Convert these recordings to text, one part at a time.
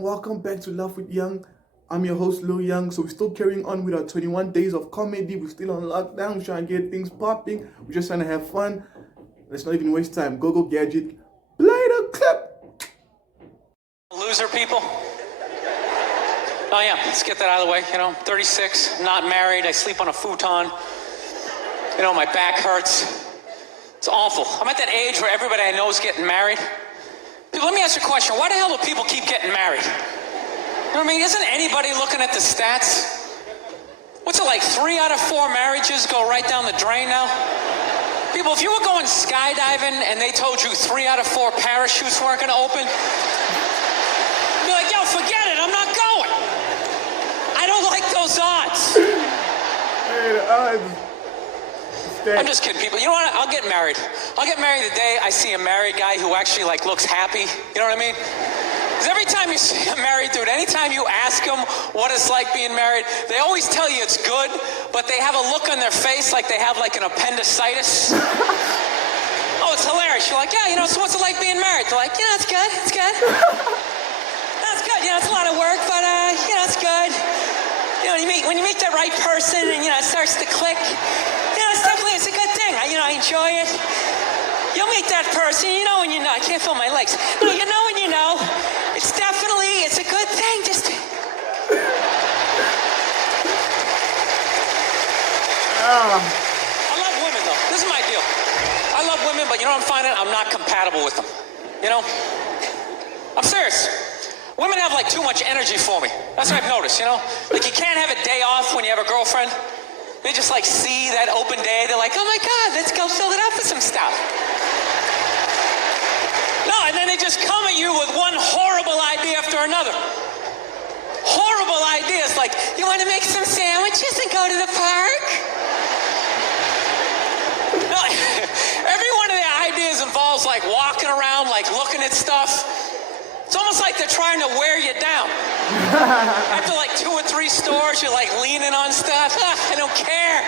Welcome back to Laugh with Young. I'm your host, Lil Young. So we're still carrying on with our 21 days of comedy. We're still on lockdown. We're trying to get things popping. We're just trying to have fun. Let's not even waste time. Go Gadget. Play the clip. Loser people. Oh yeah, let's get that out of the way. 36, not married. I sleep on a futon. My back hurts. It's awful. I'm at that age where everybody I know is getting married. People, let me ask you a question. Why the hell do people keep getting married? You know what I mean? Isn't anybody looking at the stats? What's it like? 3 out of 4 marriages go right down the drain now? People, if you were going skydiving and they told you 3 out of 4 parachutes weren't going to open, you'd be like, yo, forget it. I'm not going. I don't like those odds. Hey, the odds. I'm just kidding, people. You know what? I'll get married. I'll get married the day I see a married guy who actually, looks happy. You know what I mean? Because every time you see a married dude, anytime you ask them what it's like being married, they always tell you it's good, but they have a look on their face like they have, an appendicitis. Oh, it's hilarious. You're like, yeah, so what's it like being married? They're like, it's good. It's good. That's good. It's a lot of work, but, it's good. When you meet the right person and, it starts to click, it's a good thing. I enjoy it. You'll meet that person, when you know. I can't feel my legs. No, when you know. It's a good thing. I love women, though. This is my deal. I love women, but I'm finding I'm not compatible with them. I'm serious. Women have, too much energy for me. That's what I've noticed, you can't have a day off when you have a girlfriend. They just see that open day. They're like, oh my God, let's go fill it up with some stuff. No, and then they just come at you with one horrible idea after another. Horrible ideas like, you want to make some sandwiches and go to the park? No, every one of their ideas involves walking around, looking at stuff. It's almost like they're trying to wear you down. After 2 or 3 stores, you're leaning on stuff. I don't care.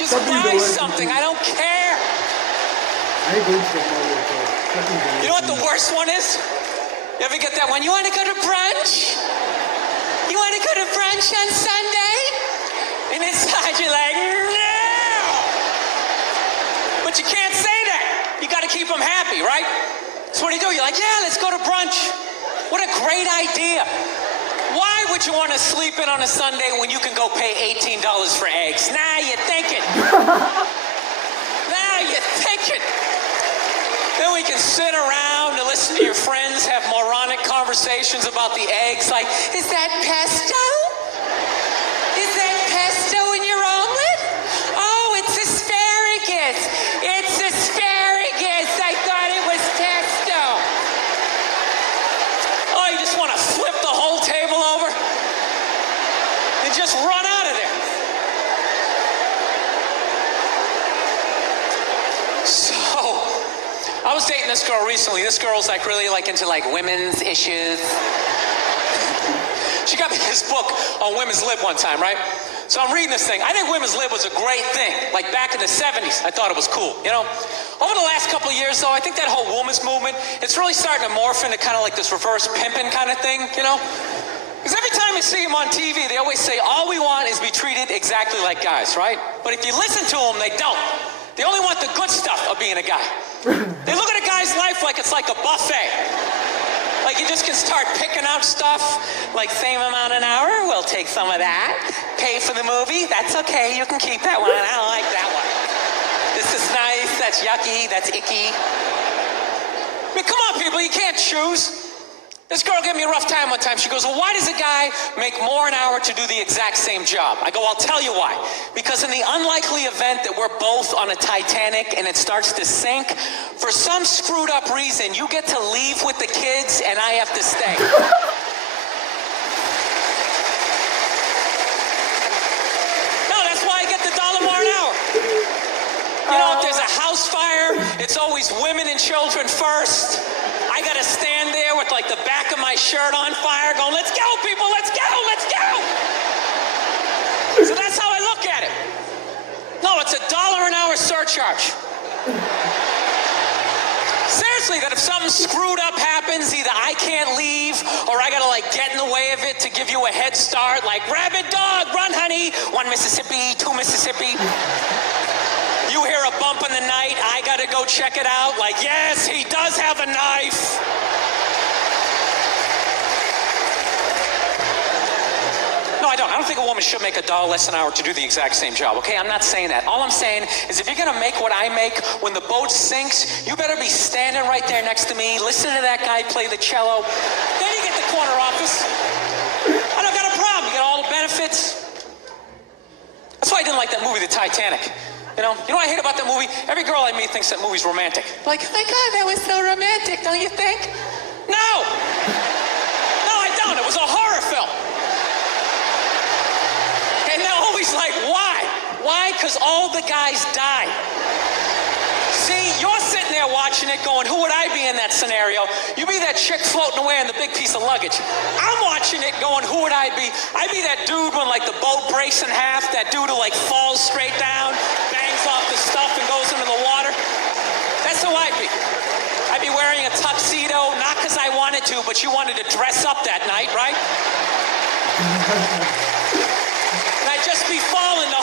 Just buy something. I don't care. You know what the worst one is? You ever get that one? You want to go to brunch? You want to go to brunch on Sunday? And inside you're like, no! But you can't say that. You got to keep them happy, right? So what do? You're like, yeah, let's go to brunch. What a great idea. Why would you want to sleep in on a Sunday when you can go pay $18 for eggs? Now you're thinking. Now you're thinking. Then we can sit around and listen to your friends have moronic conversations about the eggs. Like, is that pesto? Is that pesto in your omelet? Oh, it's asparagus. It's asparagus. I thought it was pesto. Oh, you just want to flip the whole table over and just run out of there. So, I was dating this girl recently. This girl's really into women's issues. She got me this book on women's lib one time, right? So I'm reading this thing. I think women's lib was a great thing. Back in the 70s, I thought it was cool, Over the last couple of years, though, I think that whole women's movement, it's really starting to morph into kind of this reverse pimping kind of thing, Because every time you see them on TV, they always say, all we want is be treated exactly like guys, right? But if you listen to them, they don't. They only want the good stuff of being a guy. They look at a guy's life like it's like a buffet. You just can start picking out stuff, same amount an hour, we'll take some of that. Pay for the movie, that's okay, you can keep that one, I don't like that one. This is nice, that's yucky, that's icky. I mean, come on, people, you can't choose. This girl gave me a rough time one time. She goes, well, why does a guy make more an hour to do the exact same job? I go, I'll tell you why. Because in the unlikely event that we're both on a Titanic and it starts to sink, for some screwed up reason, you get to leave with the kids and I have to stay. No, that's why I get the $1 more an hour. If there's a house fire, it's always women and children first. I gotta stand there with the back of my shirt on fire going, let's go, people, let's go, let's go. So that's how I look at it. No, it's a $1 an hour surcharge. Seriously, that if something screwed up happens, either I can't leave or I gotta like get in the way of it to give you a head start, like rabid dog, run honey, 1 Mississippi, 2 Mississippi. You hear a bump in the night, I gotta go check it out, like yes, he does have a knife. No, I don't think a woman should make $1 less an hour to do the exact same job, okay? I'm not saying that. All I'm saying is if you're gonna make what I make when the boat sinks, you better be standing right there next to me, listening to that guy play the cello. Then you get the corner office. I don't got a problem. You got all the benefits. That's why I didn't like that movie, The Titanic. You know what I hate about that movie? Every girl I meet thinks that movie's romantic. Like, oh my God, that was so romantic, don't you think? No! No, I don't. It was a horror film. And they're always like, why? Why? Because all the guys died. See, you're sitting there watching it going, who would I be in that scenario? You be that chick floating away on the big piece of luggage. I'm watching it going, who would I be? I'd be that dude when like the boat breaks in half, that dude who like falls straight down, bangs off the stuff and goes into the water. That's who I'd be. I'd be wearing a tuxedo, not because I wanted to, but you wanted to dress up that night, right? And I'd just be falling the